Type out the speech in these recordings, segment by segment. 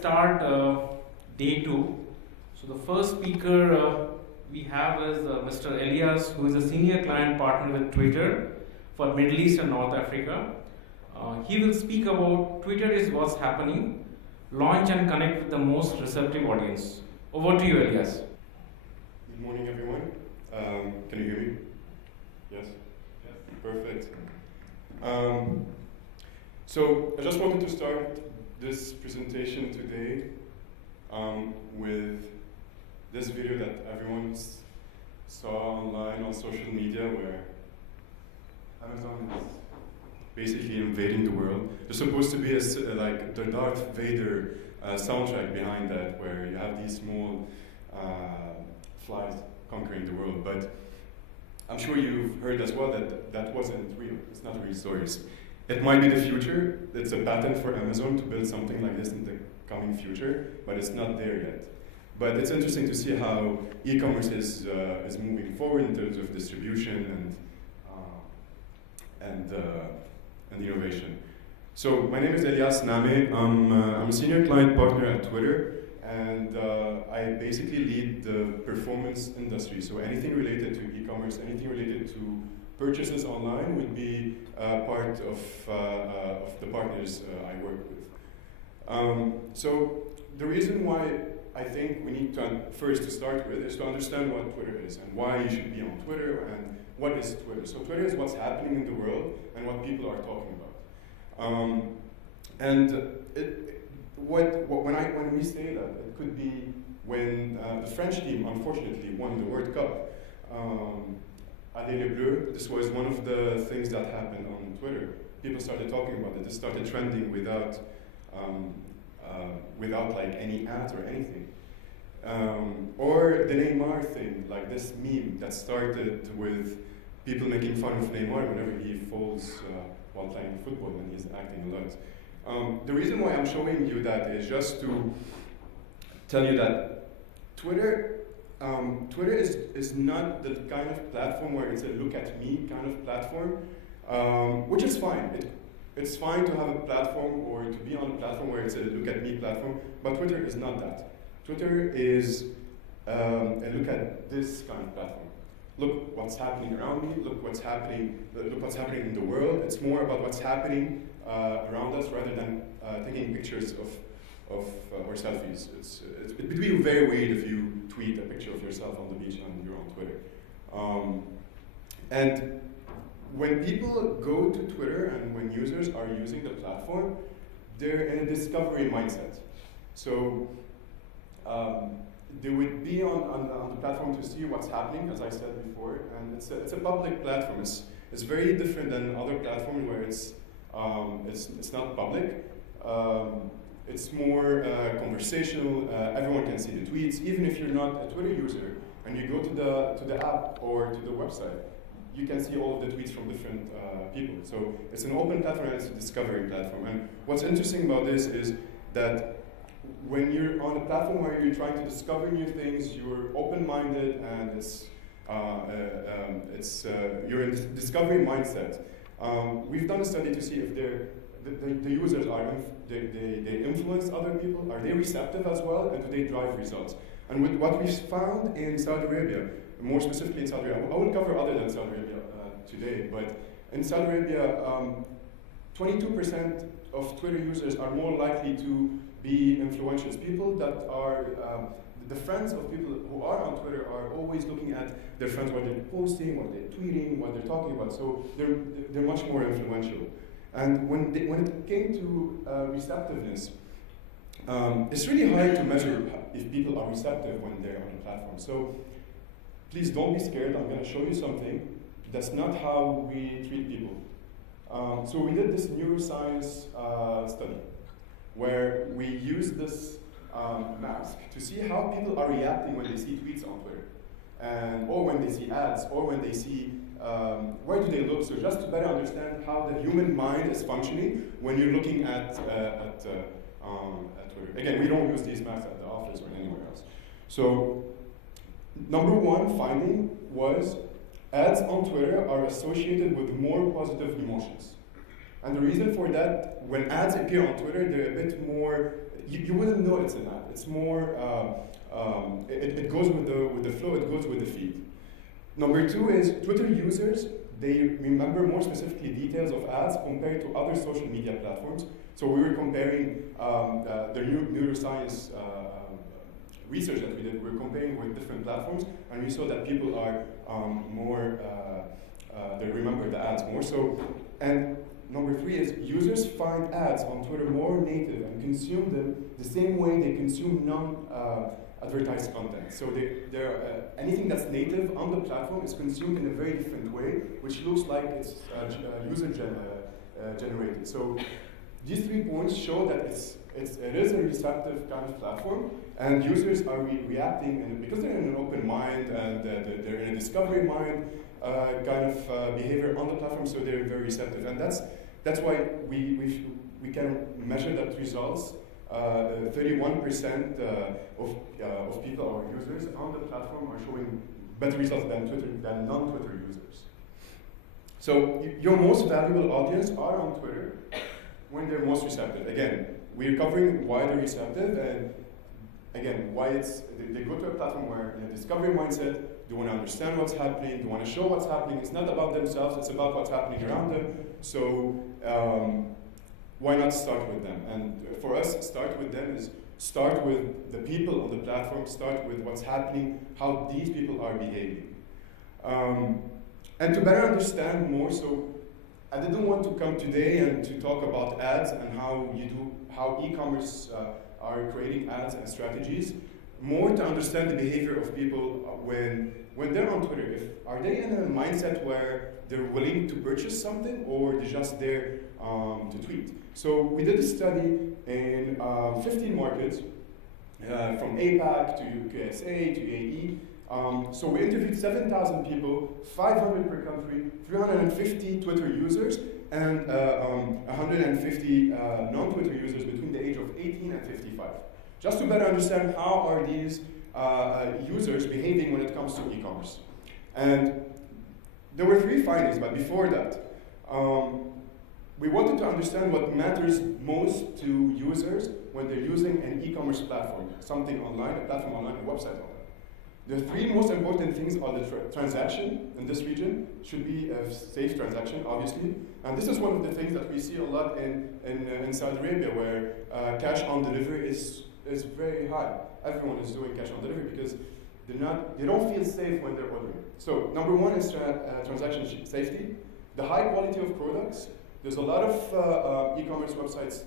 Start day two. So the first speaker we have is Mr. Elias, who is a senior client partner with Twitter for Middle East and North Africa. He will speak about Twitter is what's happening, launch and connect with the most receptive audience. Over to you, Elias. Good morning, everyone. Can you hear me? Yes? Yes. Perfect. So I just wanted to start this presentation today with this video that everyone saw online on social media, where Amazon is basically invading the world. There's supposed to be like the Darth Vader soundtrack behind that, where you have these small flies conquering the world. But I'm sure you've heard as well that that wasn't real. It's not real stories. It might be the future. It's a patent for Amazon to build something like this in the coming future, but it's not there yet. But it's interesting to see how e-commerce is moving forward in terms of distribution and innovation. So my name is Elias Nemeh. I'm a senior client partner at Twitter, and I basically lead the performance industry. So anything related to e-commerce, anything related to purchases online would be part of the partners I work with. So the reason why I think we need to first to start with is to understand what Twitter is and why you should be on Twitter and what is Twitter. So Twitter is what's happening in the world and what people are talking about. When we say that, it could be when the French team unfortunately won the World Cup. Allez les Bleus, this was one of the things that happened on Twitter. People started talking about it. This started trending without like any ads or anything. Or the Neymar thing, like this meme that started with people making fun of Neymar whenever he falls while playing football and he's acting a lot. The reason why I'm showing you that is just to tell you that Twitter is not the kind of platform where it's a look at me kind of platform, which is fine. It's fine to have a platform or to be on a platform where it's a look at me platform, but Twitter is not that. Twitter is a look at this kind of platform. Look what's happening around me, look what's happening in the world. It's more about what's happening around us rather than taking pictures of or selfies. It would be very weird if you tweet a picture of yourself on the beach and you're on Twitter. And when people go to Twitter and when users are using the platform, they're in a discovery mindset. So they would be on the platform to see what's happening, as I said before, and it's a public platform. It's very different than other platforms where it's not public. It's more conversational. Everyone can see the tweets. Even if you're not a Twitter user and you go to the app or to the website, you can see all of the tweets from different people. So it's an open platform and it's a discovery platform. And what's interesting about this is that when you're on a platform where you're trying to discover new things, you're open-minded and you're in a discovery mindset. We've done a study to see if the users they influence other people. Are they receptive as well, and do they drive results? And with what we've found in Saudi Arabia, more specifically in Saudi Arabia, I will cover other than Saudi Arabia today, but in Saudi Arabia, 22% of Twitter users are more likely to be influential. People that are the friends of people who are on Twitter are always looking at their friends, what they're posting, what they're tweeting, what they're talking about. So they're much more influential. And when it came to receptiveness, it's really hard to measure if people are receptive when they're on a platform. So please don't be scared. I'm going to show you something. That's not how we treat people. So we did this neuroscience study where we used this mask to see how people are reacting when they see tweets on Twitter, or when they see ads, or when they see where do they look. So just to better understand how the human mind is functioning when you're looking at Twitter. Again, we don't use these masks at the office or anywhere else. So number one finding was ads on Twitter are associated with more positive emotions. And the reason for that, when ads appear on Twitter, they're a bit more you wouldn't know it's an ad. It's more, it goes with the flow, it goes with the feed. Number two is Twitter users, they remember more specifically details of ads compared to other social media platforms. So we were comparing the neuroscience research that we did. We were comparing with different platforms, and we saw that people are they remember the ads more. So, and number three is users find ads on Twitter more native and consume them the same way they consume non-advertised content. So anything that's native on the platform is consumed in a very different way, which looks like it's user-generated. So these 3 points show that it is a receptive kind of platform, and users are reacting, and because they're in an open mind and they're in a discovery mind kind of behavior on the platform, so they're very receptive, and that's why we can measure that results. 31% of people, our users on the platform, are showing better results than non-Twitter users. So your most valuable audience are on Twitter when they're most receptive. Again, we're covering why they're receptive, and again, why they go to a platform where in a discovery mindset, they want to understand what's happening, they want to show what's happening. It's not about themselves, it's about what's happening around them. So why not start with them? And for us, start with them is start with the people on the platform, start with what's happening, how these people are behaving. And to better understand more, so I didn't want to come today and to talk about ads and how e-commerce are creating ads and strategies, more to understand the behavior of people when they're on Twitter. Are they in a mindset where they're willing to purchase something, or they're just there to tweet? So we did a study in 15 markets, from APAC to KSA to UAE. So we interviewed 7,000 people, 500 per country, 350 Twitter users, and 150 non-Twitter users between the age of 18 and 55. Just to better understand how are these users behaving when it comes to e-commerce. And there were 3 findings, but before that, we wanted to understand what matters most to users when they're using an e-commerce platform, something online, a platform online, a website online. The 3 most important things are the transaction in this region should be a safe transaction, obviously. And this is one of the things that we see a lot in Saudi Arabia, where cash on delivery is very high. Everyone is doing cash on delivery because they don't feel safe when they're ordering. So number 1 is transaction safety. The high quality of products. There's a lot of e-commerce websites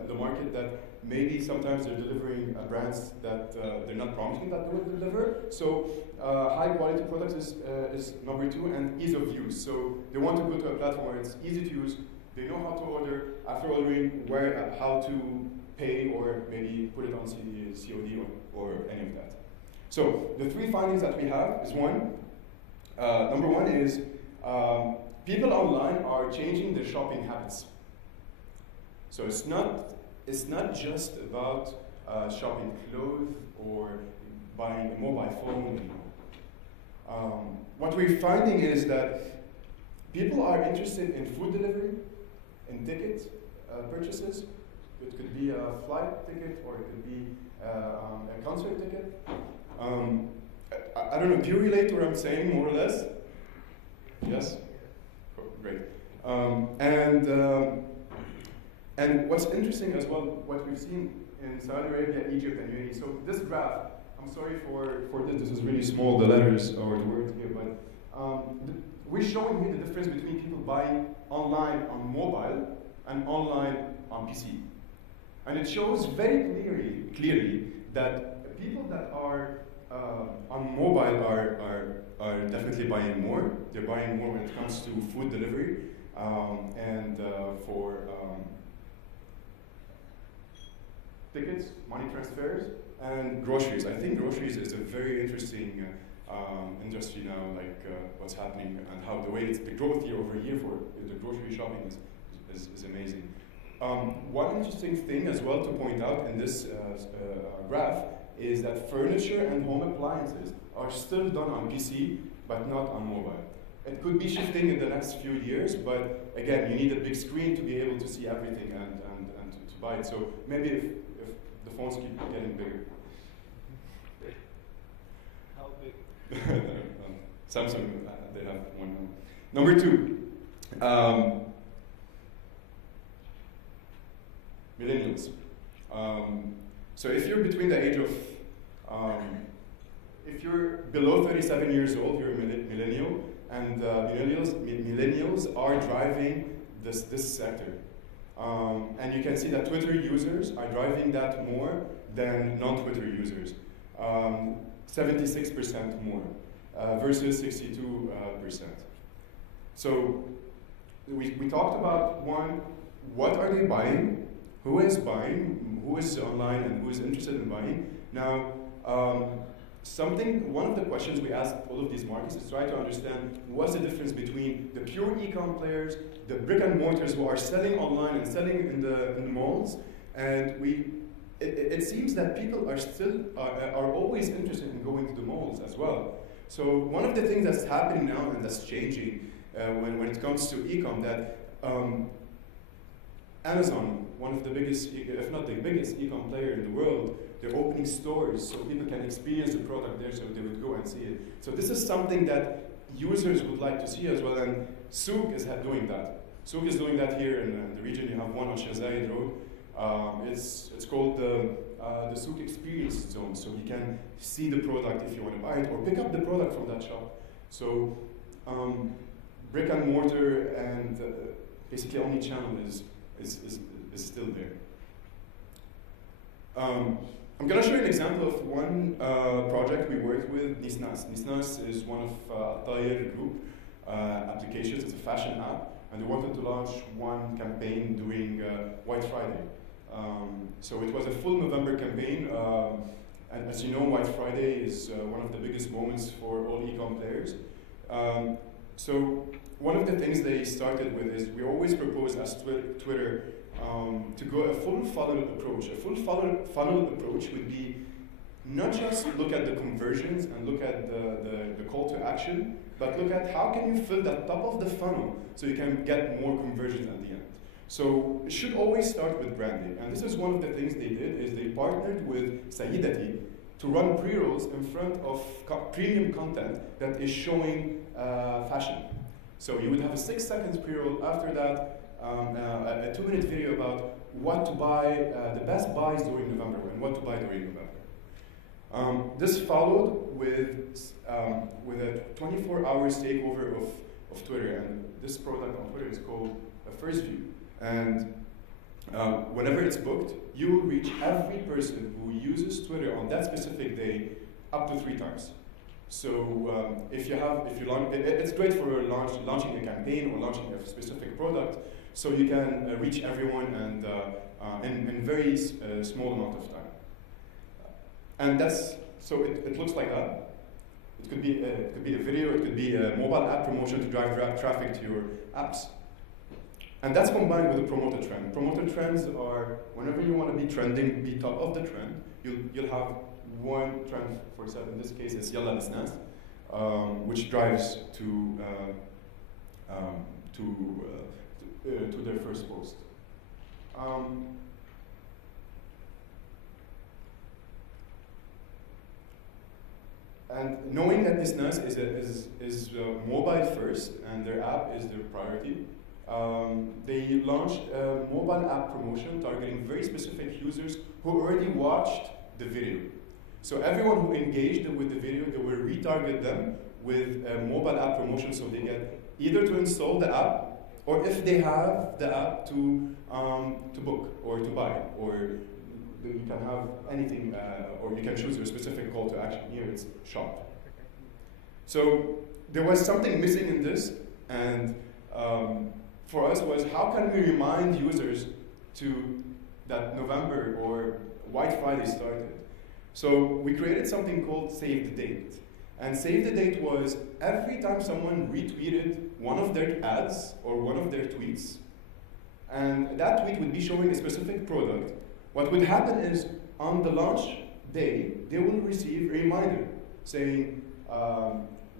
in the market that maybe sometimes they're delivering brands that they're not promising that they will deliver. So high quality products is number 2, and ease of use. So they want to go to a platform where it's easy to use. They know how to order. After ordering, how to pay, or maybe put it on COD or any of that. So the 3 findings that we have is number 1 is people online are changing their shopping habits. So it's not just about shopping clothes or buying a mobile phone anymore. What we're finding is that people are interested in food delivery, in ticket purchases. It could be a flight ticket, or it could be a concert ticket. I don't know, do you relate to what I'm saying, more or less? Yes? Cool, great. And what's interesting as well, what we've seen in Saudi Arabia, Egypt, and UAE. So this graph, I'm sorry for this is really small, the letters or the words here, but we're showing here the difference between people buying online on mobile and online on PC. And it shows very clearly that people that are on mobile are definitely buying more. They're buying more when it comes to food delivery and for tickets, money transfers, and groceries. I think groceries is a very interesting industry now, like what's happening and how the growth year over year for the grocery shopping is amazing. One interesting thing as well to point out in this graph is that furniture and home appliances are still done on PC, but not on mobile. It could be shifting in the next few years, but again, you need a big screen to be able to see everything and to buy it. So maybe if the phones keep getting bigger. How big? Samsung, they have one. Number 2, millennials. So if you're between the age of, if you're below 37 years old, you're a millennial, and millennials are driving this sector. And you can see that Twitter users are driving that more than non-Twitter users, 76% more versus 62%. So we talked about one, what are they buying? Who is buying? Who is online and who is interested in buying? Now, one of the questions we ask all of these markets is try to understand what's the difference between the pure e-com players, the brick and mortars who are selling online and selling in the malls, and it seems that people are still are always interested in going to the malls as well. So one of the things that's happening now and that's changing when it comes to e-com, that Amazon, one of the biggest, if not the biggest e-com player in the world, they're opening stores so people can experience the product there, so they would go and see it. So this is something that users would like to see as well, and Souk is doing that. Souk is doing that here in the region. You have one on Sheikh Zayed Road. It's called the Souk Experience Zone, so you can see the product if you want to buy it, or pick up the product from that shop. So brick and mortar and basically omni-channel is still there. I'm going to show you an example of one project we worked with, Nisnas. Nisnas is one of Tayr group applications. It's a fashion app, and they wanted to launch one campaign during White Friday. So it was a full November campaign, and as you know, White Friday is one of the biggest moments for all e-com players. So one of the things they started with is we always propose as Twitter to go a full funnel approach. A full funnel approach would be not just look at the conversions and look at the call to action, but look at how can you fill that top of the funnel so you can get more conversions at the end. So it should always start with branding. And this is one of the things they did, is they partnered with Sayyidati to run pre-rolls in front of premium content that is showing fashion. So you would have a 6 seconds pre-roll. After that, a 2-minute video about what to buy, the best buys during November and what to buy during November. This followed with a 24 hours takeover of Twitter, and this product on Twitter is called a First View. And whenever it's booked, you will reach every person who uses Twitter on that specific day up to 3 times. So if you launch, it's great for launching a campaign or launching a specific product, so you can reach everyone and in very small amount of time. And so it looks like that. It could be a video, it could be a mobile app promotion to drive traffic to your apps. And that's combined with a promoter trend. Promoter trends are, whenever you want to be trending, be top of the trend, you'll have one trend, for example, in this case it's Yalla Nisnas, which drives to their first post. And knowing that Nisnas is mobile first and their app is their priority, they launched a mobile app promotion targeting very specific users who already watched the video. So everyone who engaged with the video, they will retarget them with a mobile app promotion, so they get either to install the app, or if they have the app to book or to buy, or you can have anything, or you can choose your specific call to action. Here it's shop. So there was something missing in this, and for us was how can we remind users that November or White Friday started. So we created something called Save the Date. And Save the Date was every time someone retweeted one of their ads or one of their tweets, and that tweet would be showing a specific product, what would happen is on the launch day, they will receive a reminder saying,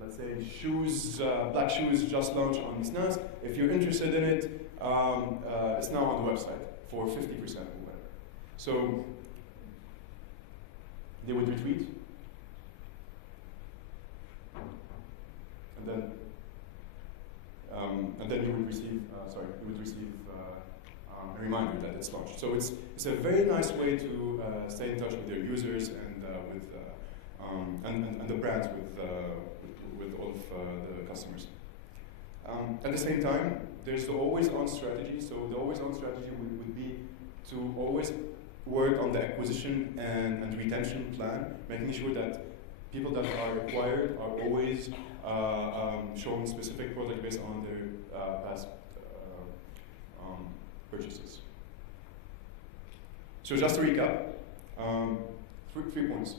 let's let's say shoes, black shoes just launched on Misnas. If you're interested in it, it's now on the website for 50% or whatever. So they would retweet, and then you would receive a reminder that it's launched. So it's a very nice way to stay in touch with your users and the brands with all of the customers. At the same time, there's the always-on strategy. So the always-on strategy would be to always work on the acquisition and retention plan, making sure that people that are acquired are always shown specific product based on their past purchases. So just to recap, 3 points.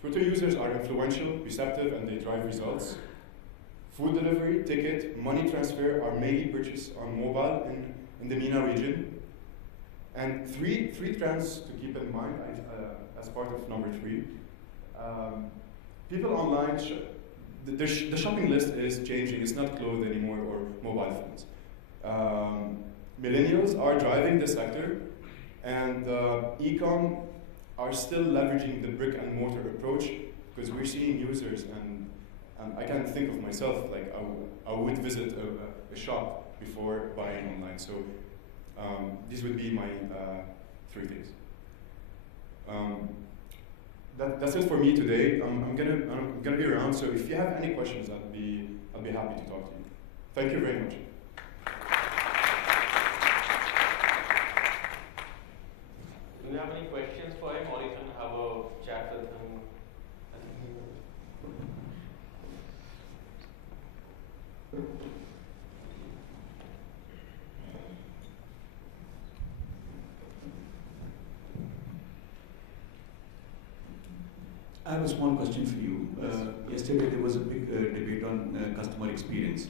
Twitter users are influential, receptive, and they drive results. Food delivery, ticket, money transfer are mainly purchased on mobile in the MENA region. And three trends to keep in mind as part of number 3. People online, the shopping list is changing. It's not clothes anymore or mobile phones. Millennials are driving the sector, and e-com are still leveraging the brick and mortar approach, because we're seeing users, and I can think of myself, like I would visit a shop before buying online. So these would be my 3 things. That's it for me today. I'm gonna be around, so if you have any questions, I'll be happy to talk to you. Thank you very much. Do you have any questions for him, or you can have a chat with him? I have a small question for you. Yesterday there was a big debate on customer experience,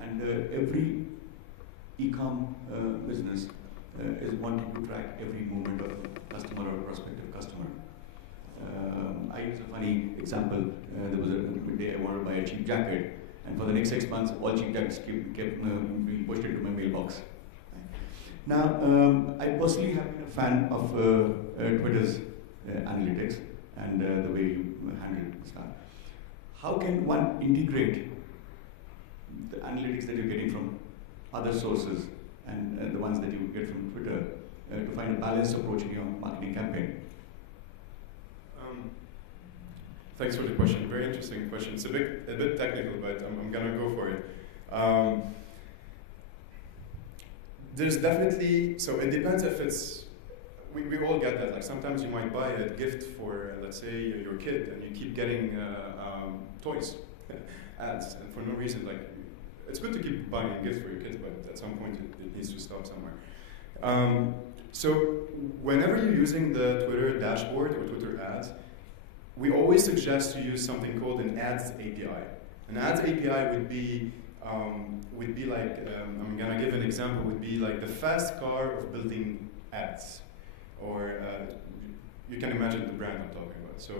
and every e-com business is wanting to track every movement of customer or prospective customer. I use a funny example. There was a day I wanted to buy a cheap jacket, and for the next 6 months, all cheap jackets kept being pushed into my mailbox. Now, I personally have been a fan of Twitter's analytics and the way you handle stuff. How can one integrate the analytics that you're getting from other sources and the ones that you get from Twitter to find a balanced approach in your marketing campaign? Thanks for the question. Very interesting question. It's a bit technical, but I'm gonna go for it. There's definitely, so it depends if it's, we all get that. Like sometimes you might buy a gift for, let's say, your kid, and you keep getting toys, ads, and for no reason. Like, it's good to keep buying gifts for your kids, but at some point it needs to stop somewhere. So whenever you're using the Twitter dashboard or Twitter ads, we always suggest to use something called an ads API. An ads API would be like, I'm gonna give an example, would be like the fast car of building ads. Or you can imagine the brand I'm talking about. So,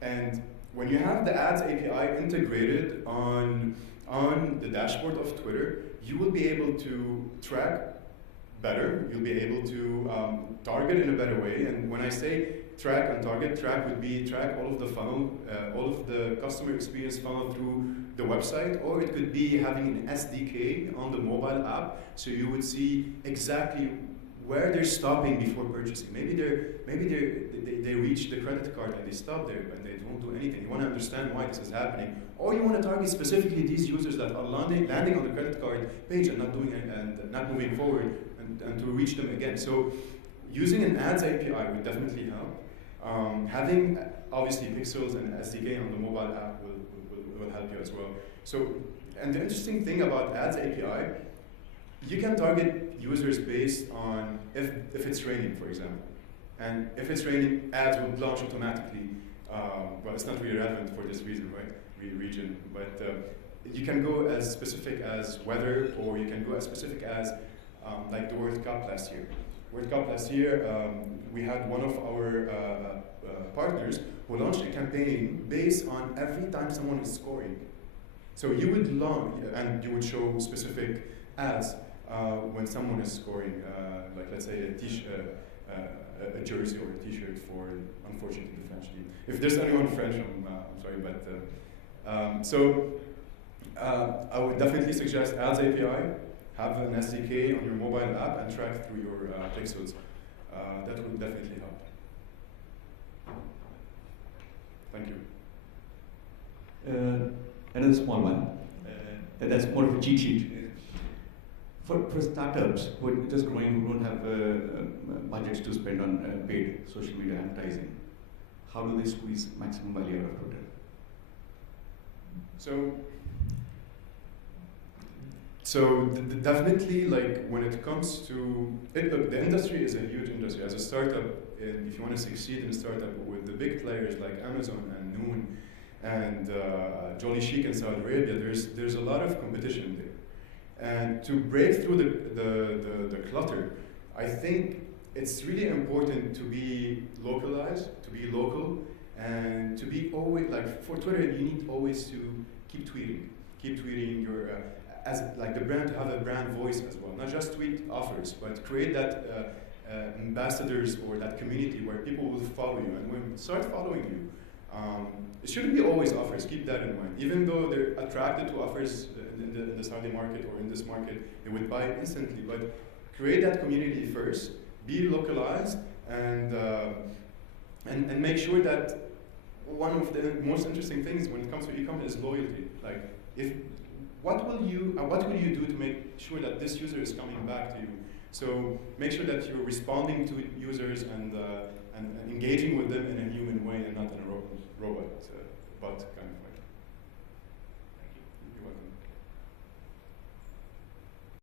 and when you have the ads API integrated on the dashboard of Twitter, you will be able to track better. You'll be able to target in a better way. And when I say track and target, track would be track all of the funnel, all of the customer experience funnel through the website, or it could be having an SDK on the mobile app, so you would see exactly where they're stopping before purchasing. Maybe they reach the credit card and they stop there and they don't do anything. You want to understand why this is happening, or you want to target specifically these users that are landing on the credit card page and not doing it and not moving forward, and to reach them again. So using an ads API would definitely help. Having obviously pixels and SDK on the mobile app will help you as well. So, and the interesting thing about ads API, you can target users based on if it's raining, for example. And if it's raining, ads will launch automatically. Well, it's not really relevant for this reason, right? Region. But you can go as specific as weather, or you can go as specific as like the World Cup last year, World Cup last year, we had one of our partners who launched a campaign based on every time someone is scoring. So you would launch, and you would show specific ads when someone is scoring, like let's say a jersey or a T-shirt for, unfortunately, the French team. If there's anyone French, I'm sorry, but I would definitely suggest Ads API. Have an SDK on your mobile app and track through your pixels. That would definitely help. Thank you. Another small one. That's more of a cheat sheet. For startups who are just growing, who don't have budgets to spend on paid social media advertising, how do they squeeze maximum value out of Twitter? So definitely, like when it comes to it, look, the industry is a huge industry. As a startup, if you want to succeed in a startup with the big players like Amazon and Noon and Jolly Chic in Saudi Arabia, there's a lot of competition there. And to break through the clutter, I think it's really important to be localized, to be local, and to be always, like for Twitter, you need always to keep tweeting your, as like the brand, to have a brand voice as well. Not just tweet offers, but create that ambassadors or that community where people will follow you. And when start following you, it shouldn't be always offers, keep that in mind. Even though they're attracted to offers in the Saudi market or in this market, they would buy it instantly. But create that community first, be localized, and make sure that one of the most interesting things when it comes to e-commerce is loyalty. Like, what will you do to make sure that this user is coming back to you? So make sure that you're responding to users and engaging with them in a human way and not in a robot bot kind of way.